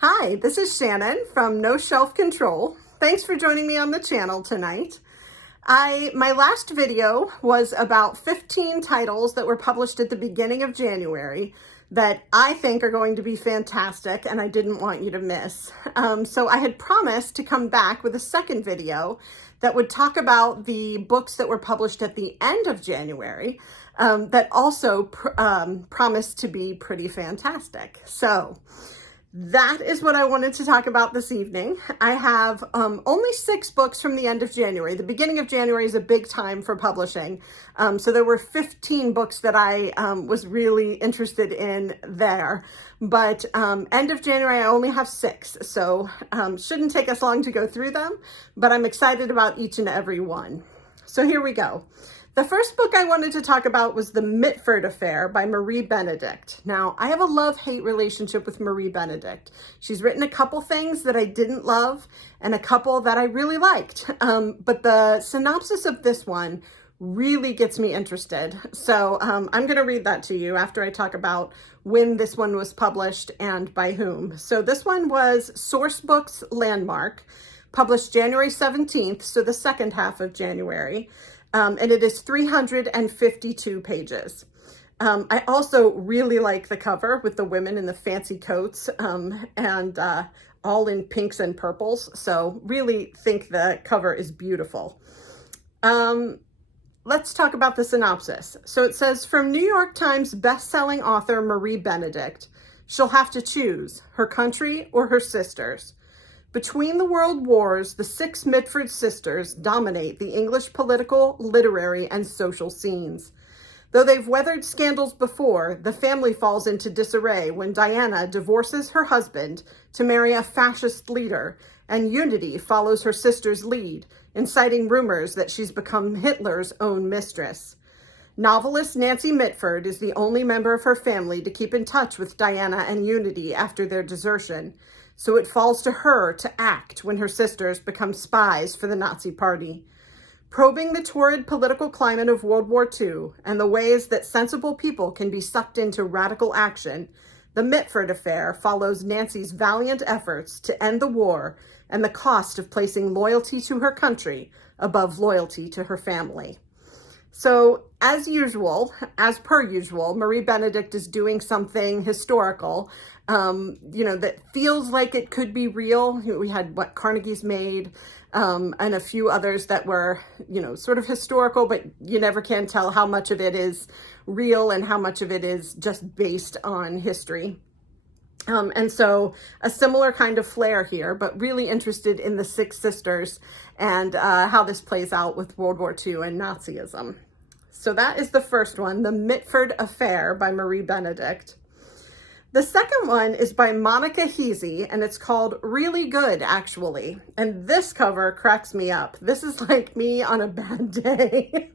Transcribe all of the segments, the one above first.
Hi, this is Shannon from No Shelf Control. Thanks for joining me on the channel tonight. My last video was about 15 titles that were published at the beginning of January that I think are going to be fantastic and I didn't want you to miss. So I had promised to come back with a second video that would talk about the books that were published at the end of January that also promised to be pretty fantastic. So that is what I wanted to talk about this evening. I have only 6 books from the end of January. The beginning of January is a big time for publishing. So there were 15 books that I was really interested in there. But end of January, I only have 6. So shouldn't take us long to go through them, but I'm excited about each and every one. So here we go. The first book I wanted to talk about was The Mitford Affair by Marie Benedict. Now, I have a love-hate relationship with Marie Benedict. She's written a couple things that I didn't love and a couple that I really liked. But the synopsis of this one really gets me interested. So I'm going to read that to you after I talk about when this one was published and by whom. So this one was Sourcebooks Landmark, published January 17th, so the second half of January. And it is 352 pages. I also really like the cover with the women in the fancy coats and all in pinks and purples. So really think the cover is beautiful. Let's talk about the synopsis. So it says, from New York Times bestselling author Marie Benedict, she'll have to choose her country or her sisters. Between the world wars, the 6 Mitford sisters dominate the English political, literary, and social scenes. Though they've weathered scandals before, the family falls into disarray when Diana divorces her husband to marry a fascist leader, and Unity follows her sister's lead, inciting rumors that she's become Hitler's own mistress. Novelist Nancy Mitford is the only member of her family to keep in touch with Diana and Unity after their desertion, so it falls to her to act when her sisters become spies for the Nazi Party. Probing the torrid political climate of World War II and the ways that sensible people can be sucked into radical action, The Mitford Affair follows Nancy's valiant efforts to end the war and the cost of placing loyalty to her country above loyalty to her family. So as per usual, Marie Benedict is doing something historical, that feels like it could be real. We had Carnegie's Maid, and a few others that were, sort of historical, but you never can tell how much of it is real and how much of it is just based on history. And so a similar kind of flair here, but really interested in the 6 sisters and how this plays out with World War II and Nazism. So that is the first one, The Mitford Affair by Marie Benedict. The second one is by Monica Heasey, and it's called Really Good, Actually. And this cover cracks me up. This is like me on a bad day.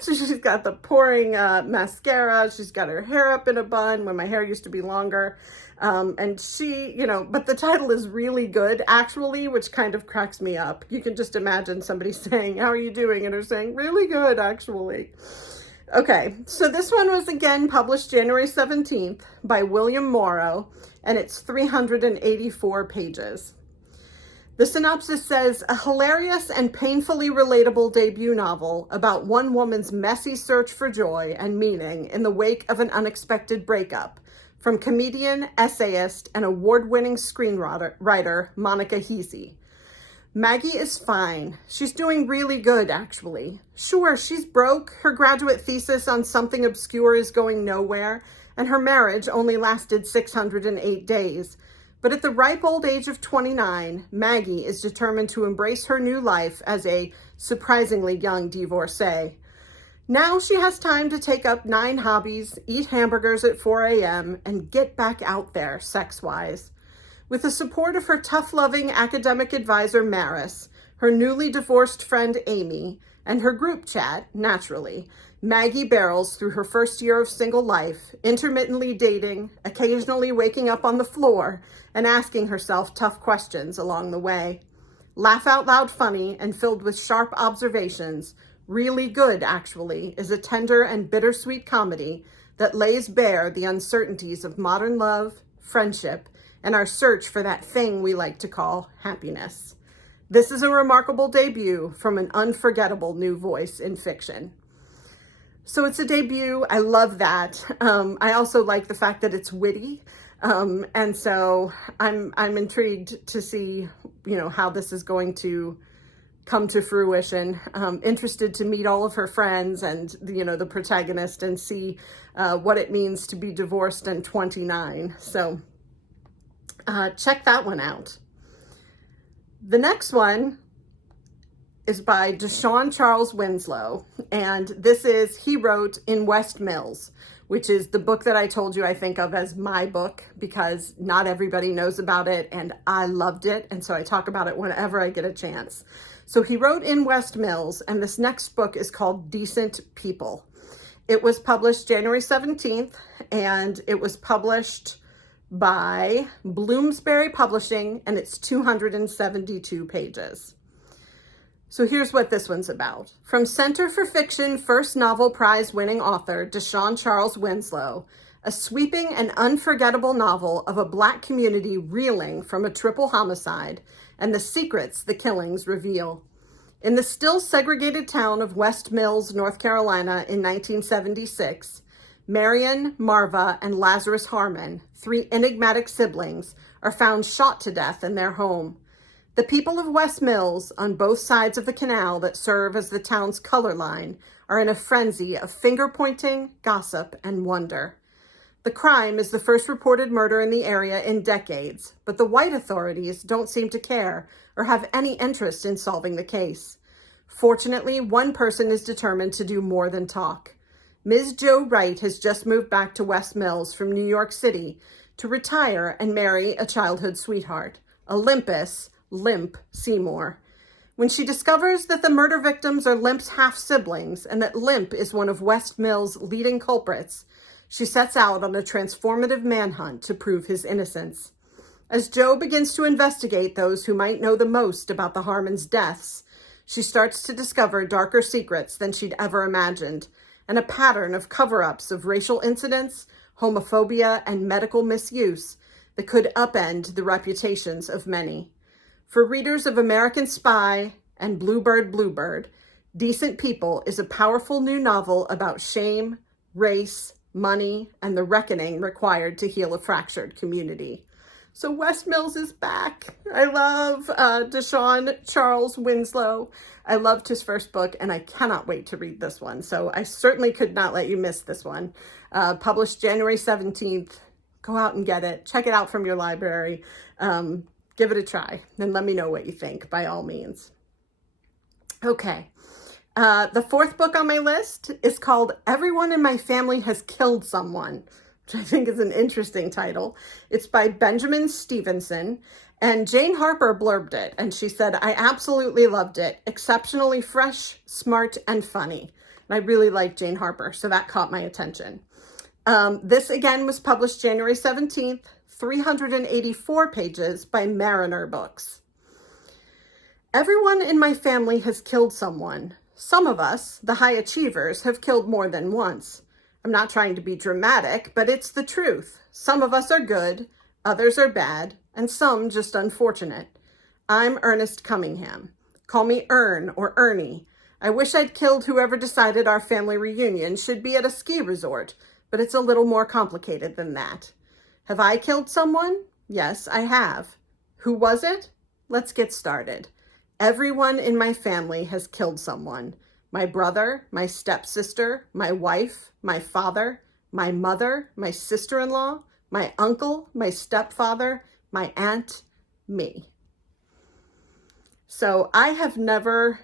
So she's got the pouring mascara. She's got her hair up in a bun when my hair used to be longer. And she, but the title is Really Good, Actually, which kind of cracks me up. You can just imagine somebody saying, how are you doing? And her saying, really good, actually. Okay, so this one was again published January 17th by William Morrow, and it's 384 pages. The synopsis says, a hilarious and painfully relatable debut novel about one woman's messy search for joy and meaning in the wake of an unexpected breakup, from comedian, essayist, and award-winning screenwriter Monica Heasey. Maggie is fine. She's doing really good, actually. Sure, she's broke. Her graduate thesis on something obscure is going nowhere, and her marriage only lasted 608 days. But at the ripe old age of 29, Maggie is determined to embrace her new life as a surprisingly young divorcee. Now she has time to take up 9 hobbies, eat hamburgers at 4 a.m., and get back out there, sex-wise. With the support of her tough-loving academic advisor, Maris, her newly divorced friend, Amy, and her group chat, naturally, Maggie barrels through her first year of single life, intermittently dating, occasionally waking up on the floor, and asking herself tough questions along the way. Laugh out loud funny and filled with sharp observations, Really Good, Actually, is a tender and bittersweet comedy that lays bare the uncertainties of modern love, friendship, and our search for that thing we like to call happiness. This is a remarkable debut from an unforgettable new voice in fiction. So it's a debut. I love that. I also like the fact that it's witty. And so I'm intrigued to see, how this is going to come to fruition. Interested to meet all of her friends and, the protagonist and see what it means to be divorced and 29. So check that one out. The next one is by Deshaun Charles Winslow, and he wrote In West Mills, which is the book that I told you I think of as my book because not everybody knows about it, and I loved it, and so I talk about it whenever I get a chance. So he wrote In West Mills, and this next book is called Decent People. It was published January 17th, and it was published by Bloomsbury Publishing, and it's 272 pages. So here's what this one's about. From Center for Fiction First Novel Prize winning author Deshaun Charles Winslow, a sweeping and unforgettable novel of a Black community reeling from a triple homicide and the secrets the killings reveal. In the still segregated town of West Mills, North Carolina in 1976, Marion, Marva, and Lazarus Harmon, 3 enigmatic siblings, are found shot to death in their home. The people of West Mills, on both sides of the canal that serve as the town's color line, are in a frenzy of finger-pointing, gossip, and wonder. The crime is the first reported murder in the area in decades, but the white authorities don't seem to care or have any interest in solving the case. Fortunately, one person is determined to do more than talk. Ms. Jo Wright has just moved back to West Mills from New York City to retire and marry a childhood sweetheart, Limp Seymour. When she discovers that the murder victims are Limp's half-siblings and that Limp is one of West Mills' leading culprits, she sets out on a transformative manhunt to prove his innocence. As Jo begins to investigate those who might know the most about the Harmons' deaths, she starts to discover darker secrets than she'd ever imagined, and a pattern of cover-ups of racial incidents, homophobia, and medical misuse that could upend the reputations of many. For readers of American Spy and Bluebird, Decent People is a powerful new novel about shame, race, money, and the reckoning required to heal a fractured community. So West Mills is back. I love Deshaun Charles Winslow. I loved his first book, and I cannot wait to read this one. So I certainly could not let you miss this one. Published January 17th. Go out and get it. Check it out from your library. Give it a try and let me know what you think, by all means. Okay. The fourth book on my list is called Everyone in My Family Has Killed Someone, which I think is an interesting title. It's by Benjamin Stevenson, and Jane Harper blurbed it, and she said, I absolutely loved it. Exceptionally fresh, smart, and funny. And I really like Jane Harper, so that caught my attention. This, again, was published January 17th, 384 pages by Mariner Books. Everyone in my family has killed someone. Some of us, the high achievers, have killed more than once. I'm not trying to be dramatic, but it's the truth. Some of us are good, others are bad, and some just unfortunate. I'm Ernest Cunningham. Call me Ern or Ernie. I wish I'd killed whoever decided our family reunion should be at a ski resort, but it's a little more complicated than that. Have I killed someone? Yes, I have. Who was it? Let's get started. Everyone in my family has killed someone. My brother, my stepsister, my wife, my father, my mother, my sister-in-law, my uncle, my stepfather, my aunt, me. So I have never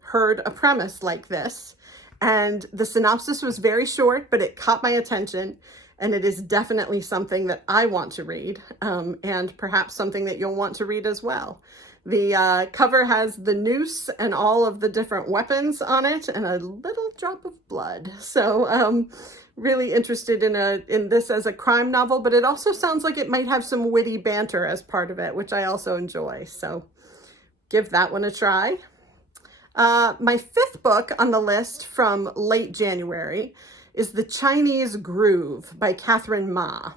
heard a premise like this, and the synopsis was very short, but it caught my attention. And it is definitely something that I want to read, and perhaps something that you'll want to read as well. The cover has the noose and all of the different weapons on it, and a little drop of blood. So really interested in this as a crime novel, but it also sounds like it might have some witty banter as part of it, which I also enjoy. So give that one a try. My fifth book on the list from late January is The Chinese Groove by Catherine Ma.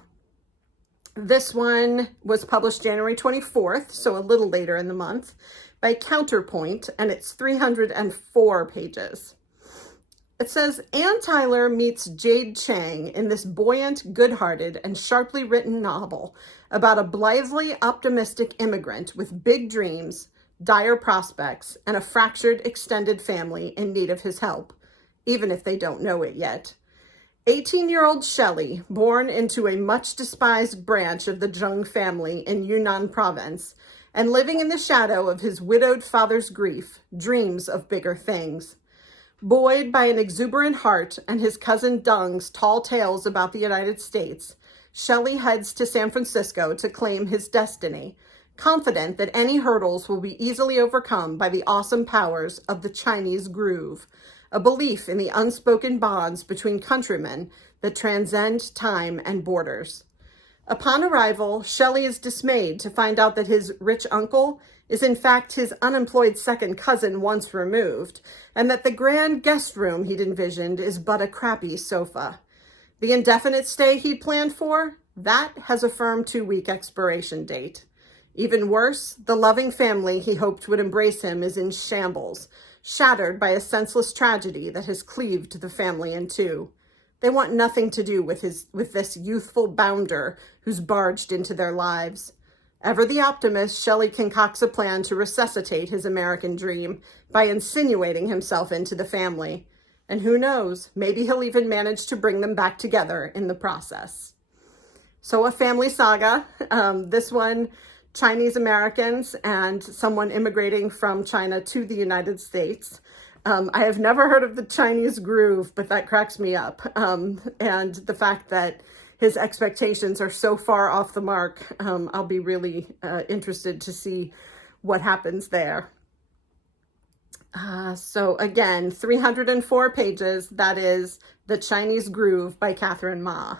This one was published January 24th, so a little later in the month, by Counterpoint, and it's 304 pages. It says, Ann Tyler meets Jade Chang in this buoyant, good-hearted, and sharply written novel about a blithely optimistic immigrant with big dreams, dire prospects, and a fractured extended family in need of his help, even if they don't know it yet. 18-year-old Shelley, born into a much-despised branch of the Zheng family in Yunnan province, and living in the shadow of his widowed father's grief, dreams of bigger things. Buoyed by an exuberant heart and his cousin Deng's tall tales about the United States, Shelley heads to San Francisco to claim his destiny, confident that any hurdles will be easily overcome by the awesome powers of the Chinese groove, a belief in the unspoken bonds between countrymen that transcend time and borders. Upon arrival, Shelley is dismayed to find out that his rich uncle is in fact his unemployed second cousin once removed, and that the grand guest room he'd envisioned is but a crappy sofa. The indefinite stay he'd planned for, that has a firm 2-week expiration date. Even worse, the loving family he hoped would embrace him is in shambles, shattered by a senseless tragedy that has cleaved the family in two. They want nothing to do with this youthful bounder who's barged into their lives. Ever the optimist, Shelley concocts a plan to resuscitate his American dream by insinuating himself into the family. And who knows, maybe he'll even manage to bring them back together in the process. So a family saga. This one, Chinese Americans and someone immigrating from China to the United States. I have never heard of the Chinese groove, but that cracks me up. And the fact that his expectations are so far off the mark, I'll be really interested to see what happens there. So again, 304 pages. That is The Chinese Groove by Catherine Ma.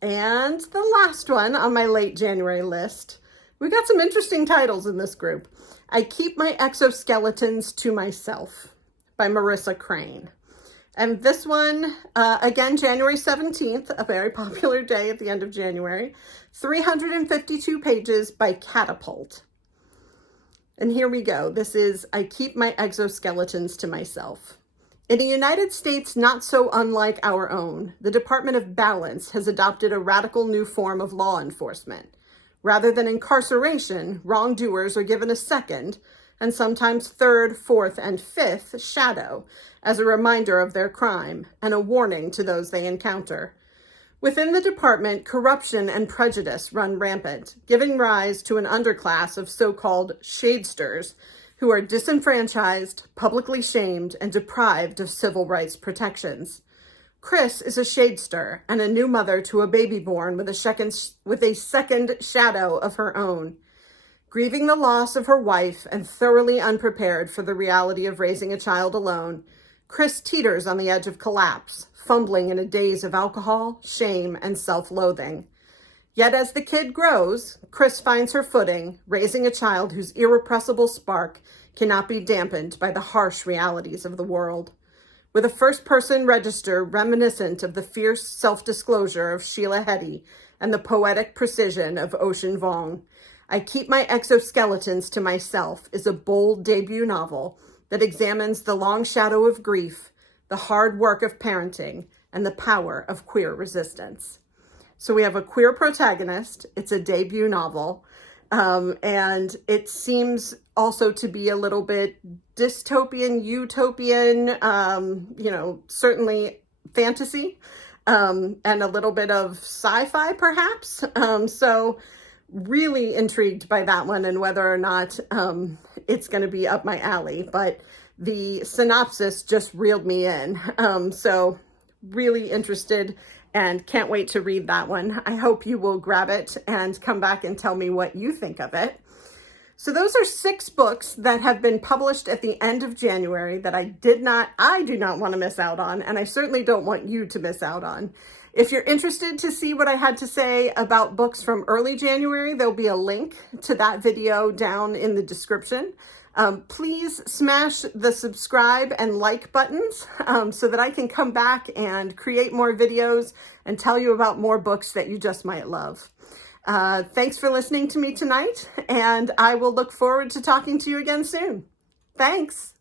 And the last one on my late January list, we got some interesting titles in this group. I Keep My Exoskeletons to Myself by Marissa Crane. And this one, again, January 17th, a very popular day at the end of January, 352 pages by Catapult. And here we go. This is I Keep My Exoskeletons to Myself. In a United States not so unlike our own, the Department of Balance has adopted a radical new form of law enforcement. Rather than incarceration, wrongdoers are given a second, and sometimes third, fourth, and fifth shadow as a reminder of their crime and a warning to those they encounter. Within the department, corruption and prejudice run rampant, giving rise to an underclass of so-called shadesters who are disenfranchised, publicly shamed, and deprived of civil rights protections. Chris is a shadester and a new mother to a baby born with a second shadow of her own. Grieving the loss of her wife and thoroughly unprepared for the reality of raising a child alone, Chris teeters on the edge of collapse, fumbling in a daze of alcohol, shame, and self-loathing. Yet as the kid grows, Chris finds her footing, raising a child whose irrepressible spark cannot be dampened by the harsh realities of the world. With a first-person register reminiscent of the fierce self-disclosure of Sheila Heti and the poetic precision of Ocean Vuong, I Keep My Exoskeletons to Myself is a bold debut novel that examines the long shadow of grief, the hard work of parenting, and the power of queer resistance. So we have a queer protagonist. It's a debut novel. And it seems also to be a little bit dystopian, utopian, certainly fantasy, and a little bit of sci-fi perhaps. So really intrigued by that one and whether or not it's going to be up my alley. But the synopsis just reeled me in. So really interested and can't wait to read that one. I hope you will grab it and come back and tell me what you think of it. So those are 6 books that have been published at the end of January that I do not want to miss out on, and I certainly don't want you to miss out on. If you're interested to see what I had to say about books from early January, there'll be a link to that video down in the description. Please smash the subscribe and like buttons so that I can come back and create more videos and tell you about more books that you just might love. Thanks for listening to me tonight, and I will look forward to talking to you again soon. Thanks.